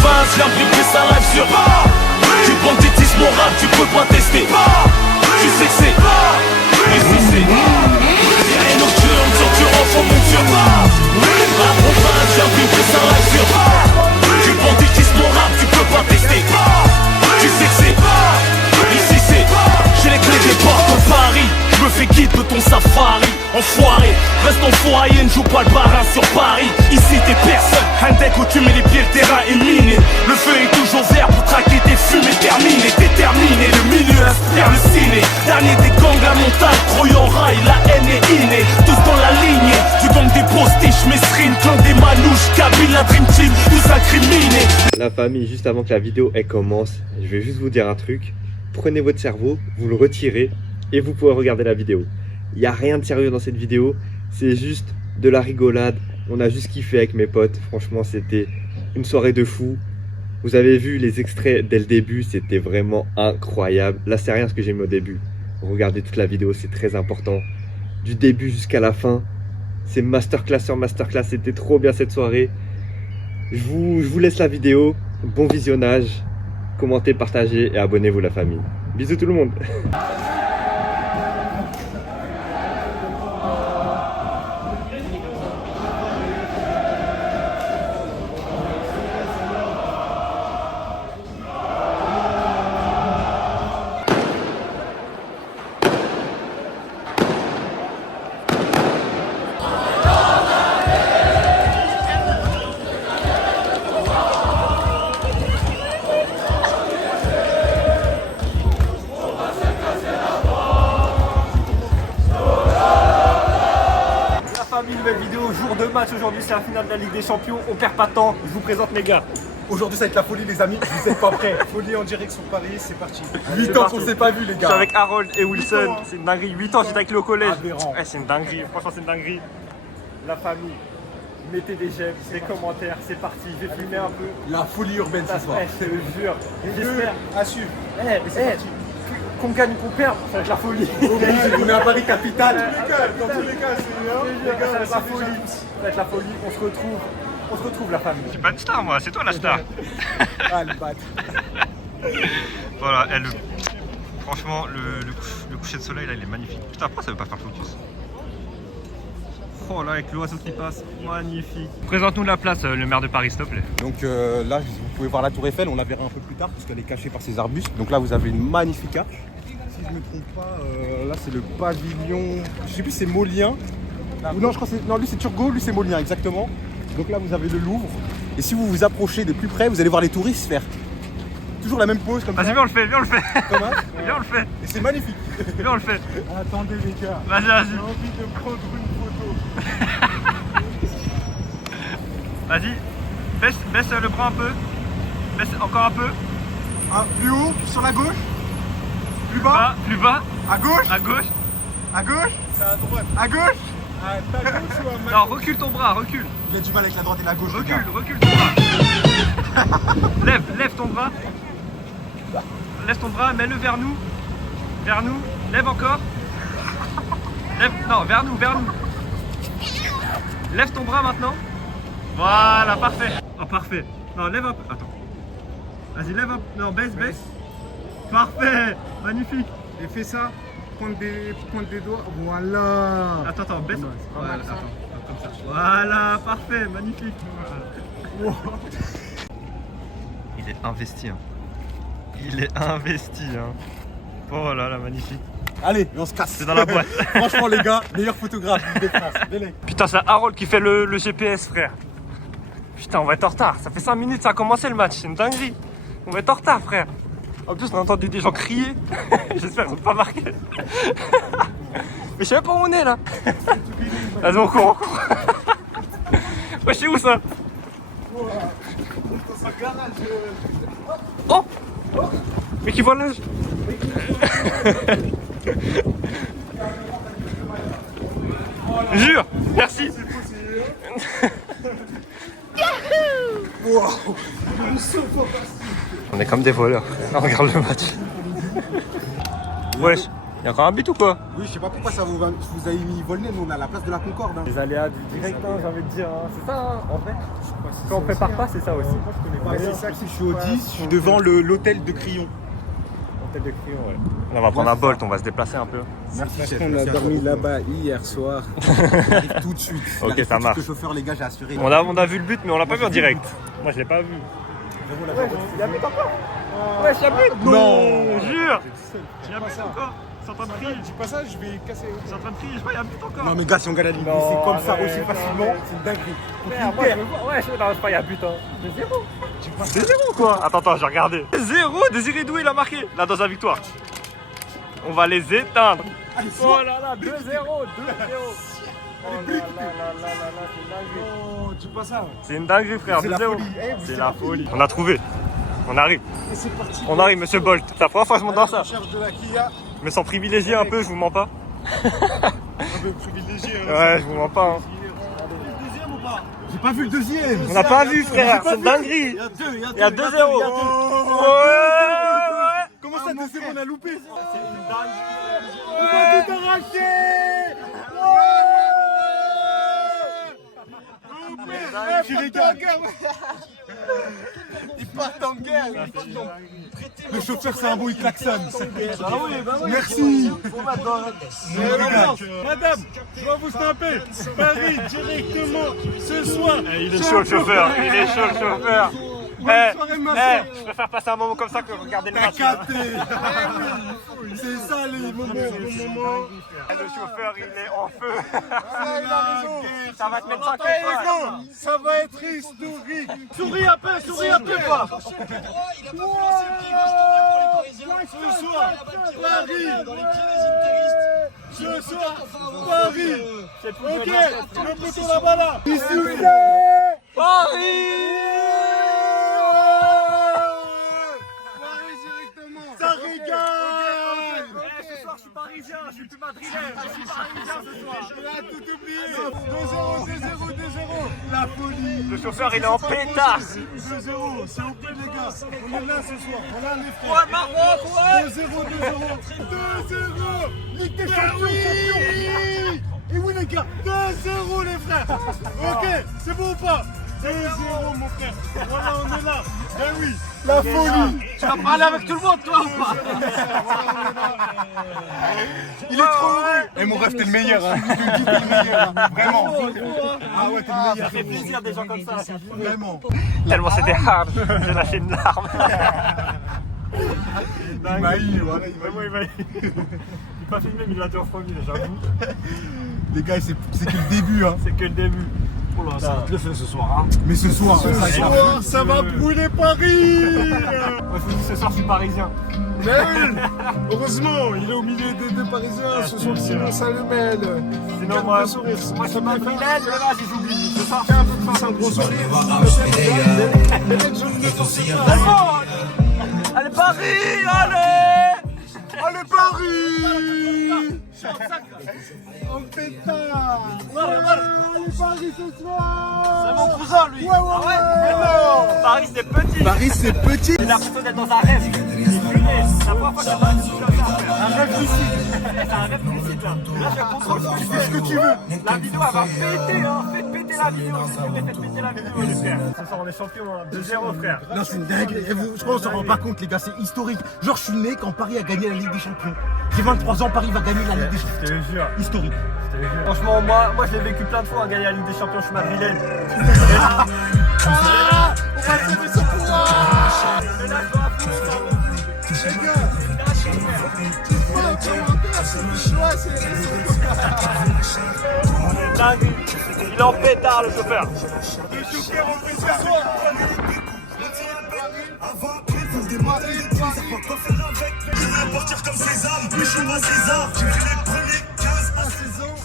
province, viens briquer sa live sur du banditisme au rap, tu peux pas tester. Tu sais que c'est ici c'est rien nocturne, torturant, faut mon sur la province, viens briquer sa live sur du banditisme au rap, tu peux pas tester. Tu sais que c'est ici c'est j'ai les clés des portes de Paris. Je me fais guide de ton safari. Enfoiré, reste en foyer, ne joue pas le barin sur Paris. Ici t'es personne, un deck où tu mets les pieds, le terrain est miné. Le feu est toujours vert pour traquer tes fumées terminées. T'es terminé, le milieu inspire le ciné. Dernier des gangs, la montagne, croyant rail, la haine est innée. Tous dans la lignée, tu donnes des postiches, Mesrine, clan des manouches, Kabyle, la Dream Team, tous incriminés. La famille, juste avant que la vidéo elle commence, je vais juste vous dire un truc. Prenez votre cerveau, vous le retirez et vous pouvez regarder la vidéo. Il n'y a rien de sérieux dans cette vidéo, c'est juste de la rigolade. On a juste kiffé avec mes potes, franchement c'était une soirée de fou. Vous avez vu les extraits dès le début, c'était vraiment incroyable. Là c'est rien ce que j'ai mis au début. Regardez toute la vidéo, c'est très important. Du début jusqu'à la fin, c'est masterclass sur masterclass, c'était trop bien cette soirée. Je vous laisse la vidéo, bon visionnage. Commentez, partagez et abonnez-vous la famille. Bisous tout le monde. Nouvelle vidéo, jour de match aujourd'hui, c'est la finale de la Ligue des Champions, on perd pas de temps, je vous présente mes gars. Aujourd'hui ça va être la folie les amis, vous êtes pas prêts. Folie en direct sur Paris, c'est parti. 8 ans qu'on s'est pas vu les Je gars. suis avec Harold et Wilson, c'est une dinguerie, 8 ans j'étais avec lui au collège. Aberrant. C'est une dinguerie, franchement c'est une dinguerie. La famille, mettez des j'aime, des commentaires, c'est parti, je vais filmer un peu. La folie urbaine ce soir. Je te le jure, j'espère. À suivre. C'est parti. Qu'on gagne ou qu'on perde, ça va être la folie. On est à Paris capitale. Dans tous les cas, ça va être la folie. Ça va être la folie, on se retrouve la famille. Je suis pas une star moi, c'est toi la star. Ah le bat. Voilà, franchement le coucher de soleil là il est magnifique. Putain pourquoi ça veut pas faire focus? Oh là avec l'oiseau qui passe, magnifique. Présente-nous la place, le maire de Paris s'il te plaît. Donc là vous pouvez voir la tour Eiffel, on la verra un peu plus tard parce qu'elle est cachée par ces arbustes. Donc là vous avez une magnifique arche. Si je ne me trompe pas, là c'est le pavillon, je sais plus si c'est Molien. Ou non je crois que c'est. Non lui c'est Turgot, lui c'est Molien exactement. Donc là vous avez le Louvre. Et si vous vous approchez de plus près, vous allez voir les touristes faire toujours la même pose comme ça. Vas-y viens on le fait, viens on le fait. Comment Viens on le fait, Et c'est magnifique. viens on le fait. Attendez les gars. Vas-y. J'ai envie de prendre une photo. Vas-y, baisse le bras un peu. Baisse encore un peu. Ah, plus haut, sur la gauche. Plus bas. Plus bas. À gauche. À gauche. À gauche. C'est à droite. À gauche. À ta gauche ou à ma Non, recule ton bras, recule. Il a du mal avec la droite et la gauche. Recule ton bras. Lève ton bras. Lève ton bras, mets-le vers nous. Vers nous. Lève encore. Non, vers nous. Lève ton bras maintenant. Voilà, parfait. Oh, parfait. Non, lève un peu. Attends. Vas-y, lève un peu. Non, baisse. Parfait. Magnifique. Et fais ça. Pointe des doigts. Voilà. Attends, baisse. Voilà, attends. Comme ça. Voilà, parfait. Magnifique. Wow. Il est investi. Oh là là, magnifique. Allez, on se casse. C'est dans la boîte. Franchement les gars, meilleur photographe de France. Venez. Putain, c'est Harold qui fait le GPS, frère. Putain, on va être en retard. Ça fait 5 minutes, ça a commencé le match. C'est une dinguerie. On va être en retard, frère. En plus, on a entendu des gens crier. J'espère qu'ils ont pas marqué. Mais je sais même pas où on est là. Vas-y, on court. Ouais, c'est où ça? Oh! Mais qui voit l'âge? Jure! Merci! On est comme des voleurs. On regarde le match. Wesh, Y'a encore un but ou quoi? Oui, je sais pas pourquoi ça vous avez mis Volnay, nous on a la place de la Concorde. Hein. Les aléas du direct, hein, j'ai envie de dire. Hein. C'est ça, hein, en vrai. Quand on prépare pas, c'est ça aussi. Ouais, c'est ça, si je suis au 10, je suis devant l'hôtel de Crillon. Hôtel de Crillon, ouais. On va prendre un Bolt, on va se déplacer un peu. Merci, Parce qu'on a dormi là-bas hier soir. J'arrive tout de suite. Ok, ça marche. Le chauffeur, les gars, j'ai assuré. On a vu le but, mais on l'a pas vu en direct. Moi, je l'ai pas vu. Il y a but encore? Ouais, il y a but! Non! Jure! Il y a but encore! C'est en train de crier! Dis pas ça, je vais casser. C'est en train de crier, je vois, il y a but encore! Non, mais gars, si on gagne la Ligue, c'est comme ça aussi facilement. C'est une dinguerie. Merde, moi, je veux voir. Ouais, je sais pas, il y a but, hein. De 0 quoi? Attends, j'ai regardé. 0, Désiré Doué, il a marqué. Là, dans sa victoire. On va les éteindre. Oh là là, 2-0, 2-0. Oh là là là là là, c'est une dinguerie. Oh, dis pas ça. C'est une dinguerie, frère, C'est la 2-0. folie. C'est la folie. On a trouvé. On arrive. Et c'est parti. On arrive, monsieur Bolt. C'est la première fois que je monte dans ça. Je cherche de la Kia. Je me sens privilégié un peu, je vous mens pas. Un peu privilégié. Ouais, je vous mens pas. Hein. J'ai pas vu le deuxième. On n'a pas vu, frère, c'est une dinguerie. Il y a 2-0. Ouais. Comment ça, 2-0, on a loupé? Ils partent en guerre. Le chauffeur, c'est un beau, il klaxonne. Merci. Madame, je vais vous snapper. Paris directement ce soir. Il est chaud le chauffeur, il est chaud le chauffeur. Je préfère passer un moment comme ça que regarder le match. C'est ça les moments. Le chauffeur, il est en feu. Ça va te mettre 5 Ça va être historique. Souris un peu, quoi. Ce soir, Paris. Ce soir, Paris. Ok, le poteau là-bas là. Ici, Paris. ça régale. Ce soir, je suis parisien, je suis plus madrilène. Je suis parisien ce soir. On a tout oublié. 2-0, 2-0, 2-0. La folie. Le chauffeur, il est en pétard. 2-0, c'est ok les gars. On est là ce soir. On a les frères. Ouais, Maroc, ouais. 2-0, 2-0. 2-0. Ligue des champions, champion. Et oui les gars, 2-0 les frères. Ok, c'est bon ou pas? 2-0 mon frère. Voilà, on est là. Ben oui, la folie. Tu vas parler avec tout le monde, toi, ou pas? Il est trop heureux. Et mon rêve, t'es le meilleur. Hein. Je te le dis, t'es le meilleur. Hein. Vraiment. Ah ouais, t'es le meilleur. Ça fait plaisir des gens comme ça. Vraiment. Tellement c'était hard, j'ai lâché une larme. Il m'a eu, voilà. Il m'a il pas filmé, mais il l'a dit en premier, j'avoue. Les gars, c'est que le début. Hein. C'est que le début. Oh là, ça va te le faire ce soir. Hein. Mais ce soir, Ça va brûler Paris. Moi, je vous dis ce soir, je suis parisien. Mais oui, heureusement, il est au milieu des deux Parisiens. Ce soir, sinon ça le mêle. Sinon, moi, je suis madrilène, mais là, j'oublie. Ce soir, Fais un peu de face, un gros sourire. Les mecs, je ne allez, Paris, allez. Allez Paris. En pétard. Allez Paris ce soir. C'est mon cousin, lui. Ouais. Paris, c'est petit. Paris, c'est petit. J'ai l'impression d'être dans un rêve. C'est la première fois que je passe un rêve lucide. C'est un rêve lucide, là. Là, je contrôle. Tu fais ce que tu veux. La vidéo, elle va péter, hein. Faites péter la vidéo. Faites péter la vidéo, les frères. Ce soir, on est champion, hein. 2-0, frère. Non, c'est une dingue. Et vous, je pense qu'on s'en rend pas compte, les gars, c'est historique. Genre, je suis né quand Paris a gagné la Ligue des Champions. J'ai 23 ans, Paris va gagner la Ligue des Champions. Je te jure. Historique. Franchement, moi je l'ai vécu plein de fois à gagner la Ligue des Champions, je suis madrilène. On va sauver ce pouvoir. Mais là, je dois appuyer, ça Les gars, tu vois un commentaire, c'est le choix, c'est c'est dingue. Il est en pétard, le chauffeur. le chauffeur en fait ce soir. Je veux partir comme César, mais je suis pas César. J'ai pris les premiers 15 à 16 ans.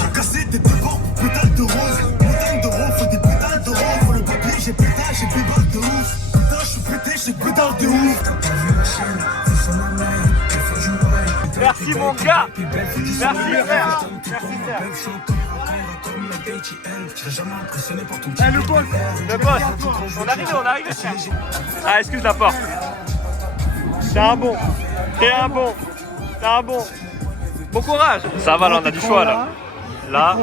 J'ai cassé des débords, pétales de rose. Montagne de rose, faut des pétales de rose. Pour le papier, j'ai pétale, j'ai pétale de ouf. Putain, je suis pété, j'ai pétale de ouf. Merci mon gars. Merci frère. Merci frère. Le boss. On arrive frère. Ah, excuse la porte. C'est un bon. C'est un bon. C'est un bon. Bon courage. Ça va là, on a du choix là. Là,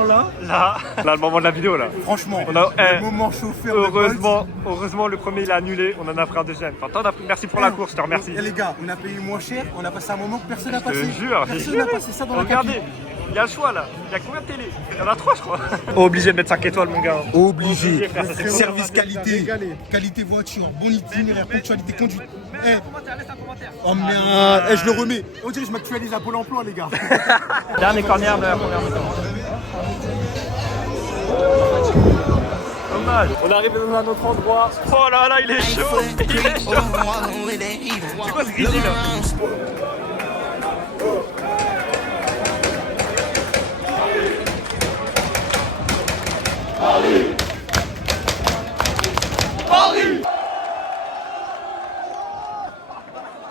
le moment de la vidéo là. Franchement, On a, le moment chauffeur de Bolt. heureusement, le premier il a annulé, on en a pris un deuxième. Enfin, merci pour la course, je te remercie. Et les gars, on a payé moins cher, on a passé un moment que personne n'a Je passé. te jure, Personne n'a passé ça dans la regardez, cabine. il y a le choix là. Il y a combien de télé? Il y en a 3 je crois. Obligé de mettre 5 étoiles mon gars. Obligé. frère, ça, c'est cool. Service qualité, qualité voiture, bon itinéraire, ponctualité conduite. Oh merde, je le remets. On dirait que je m'actualise à Pôle emploi les gars. Dernier corner de la première mi-temps. Dommage. On arrive dans un autre endroit. Oh là là, il est chaud. Il est chaud. C'est quoi ce gris là?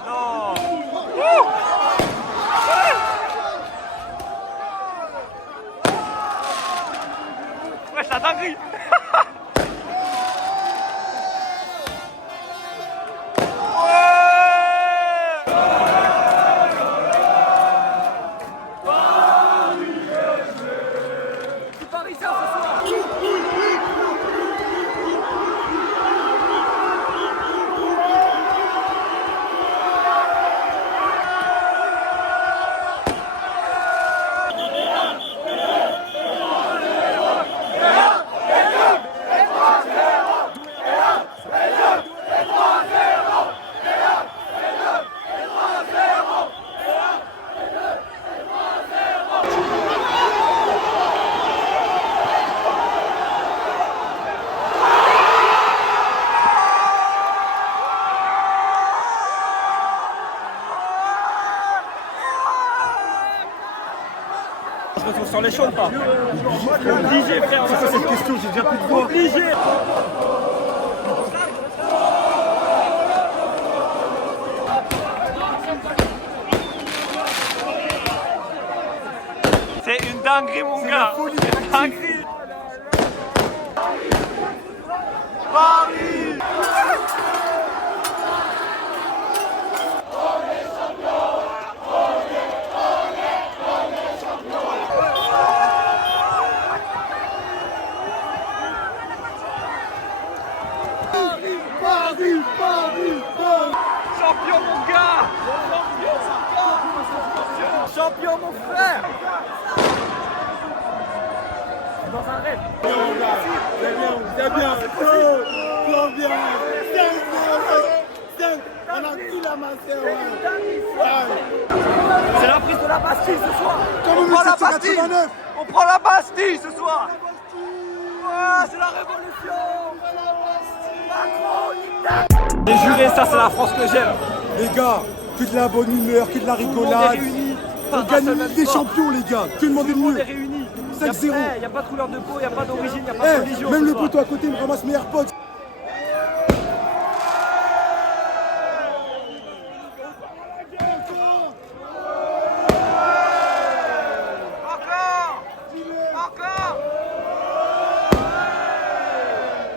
Non. Ouais, c'est la dinguerie. Sur les chauds ou pas? Obligé frère. C'est quoi cette question? J'ai déjà plus de voix. Obligé. C'est une dinguerie mon gars. C'est une dinguerie. Paris. Champion mon gars. Champion mon frère. Dans un rêve. C'est bien. Trop bien. 5-0. On a pris la masse. C'est la prise de la Bastille ce soir. Comme On prend la 1789. Bastille. On prend la Bastille ce soir. Ouais, c'est la révolution. Macron, les jurés, ça c'est la France que j'aime. Les gars, que de la bonne humeur, que de la Tout le monde est rigolade. réuni. On gagne des champions les gars. Que demander de Tout le monde mieux? est réuni. 5-0. Il n'y a pas de couleur de peau, il n'y a pas d'origine, il n'y a pas de religion. Même ce le soir. poteau à côté me ramasse mes AirPods.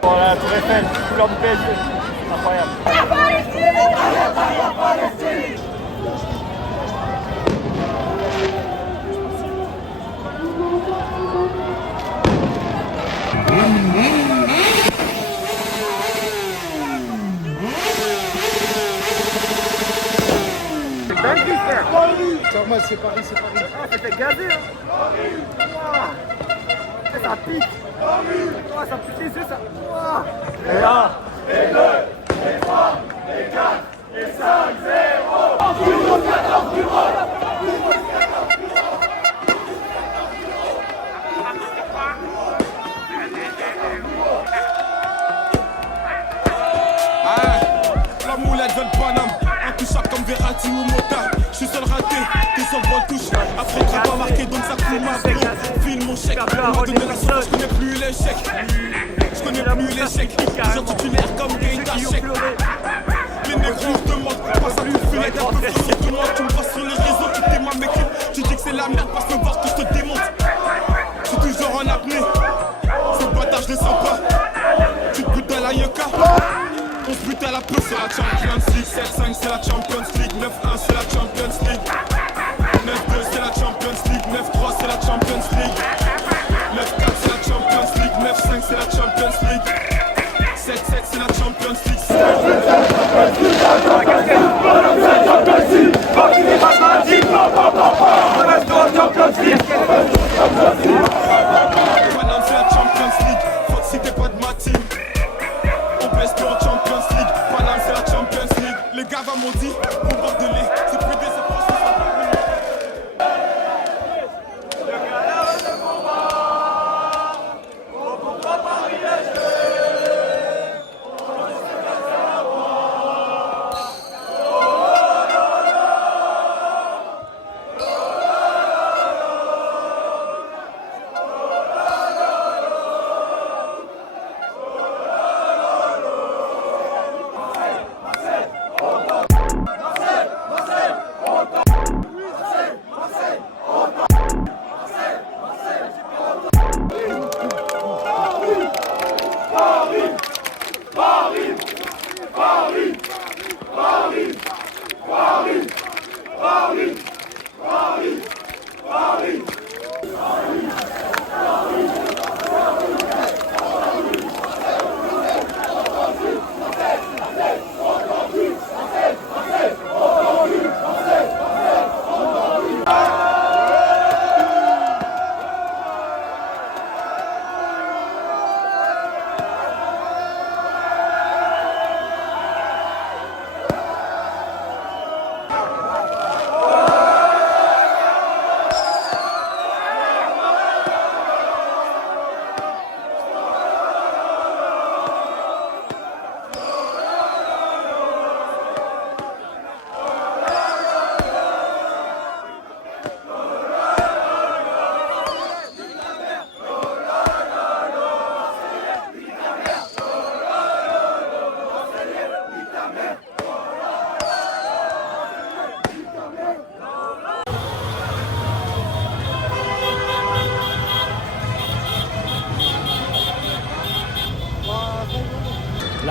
Voilà, la Tour Eiffel, couleur du PSG. Incroyable. C'est dingue, frère. Normal, c'est Paris, c'est Paris. Ah, c'était gazé, hein. Ouah. Ça pique. Ouah, ça pique les yeux, ça. Ouah. Et 1, et 2, et 3, et 4, et 5, 0. La moulette veut le Paname, intouchable comme Verratti ou Mota. Je suis seul raté, tes envois le touche. Après tu pas marqué donc ça coule ma peau. File mon chèque, on m'a donné la sauce, je connais plus l'échec. Je connais plus l'échec, toujours titulaire comme Gaïta Chèque. Les négros te demandent, passe à coup filet, un peu fou sur tout le monde. Tu me vois sur les réseaux, tu t'es ma méclip. Tu dis que c'est la merde, passe me voir que je te démonte. Je suis toujours en apnée, ce bâtard je le sens pas. Tu te goûtes à la yucca. On se bute à la peau, c'est la Champions League. 7-5 c'est la Champions League. 9-1 c'est la Champions League. 9-2 c'est la Champions League. 9-3 c'est la Champions League. 9-4 c'est la Champions League. 9-5 c'est la Champions League. 7-7 c'est la Champions League. Paname c'est la Champions League. Fuck si t'es pas de ma team. On baisse plus en Champions League. Paname c'est la Champions League. Les gars m'ont dit, on va de lait. C'est plus des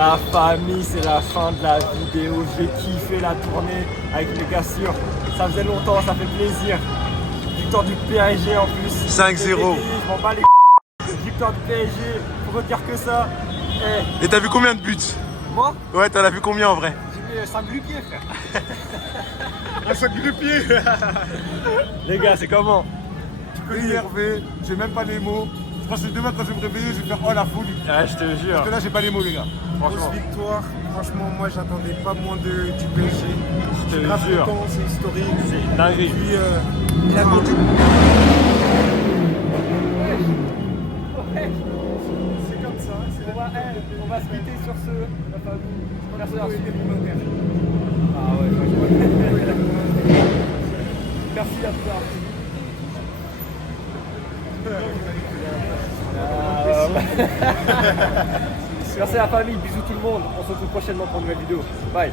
La famille, c'est la fin de la vidéo. J'ai kiffé la tournée avec les gars sûrs. Ça faisait longtemps, ça fait plaisir. Victoire du PSG en plus. 5-0. Je m'en bats les victoire du PSG, faut redire que ça. Et t'as vu combien de buts? Moi, Ouais, t'en as vu combien en vrai? j'ai mis 5 glupiers, frère. Un sac de pied. Les gars, c'est comment? Tu peux t'énerver, j'ai même pas les mots. Je pense que demain quand je vais me réveiller, je vais faire oh la folie. Ouais, je te jure. Parce que là j'ai pas les mots les gars. Franchement. Grosse victoire, franchement moi j'attendais pas moins du PSG. Je te Grave jure. content, c'est historique. C'est dinguerie. Et puis la montée. C'est comme ça, c'est la On va se quitter sur ce. Merci à Merci à toi. Merci à la famille, bisous tout le monde. On se retrouve prochainement pour une nouvelle vidéo. Bye.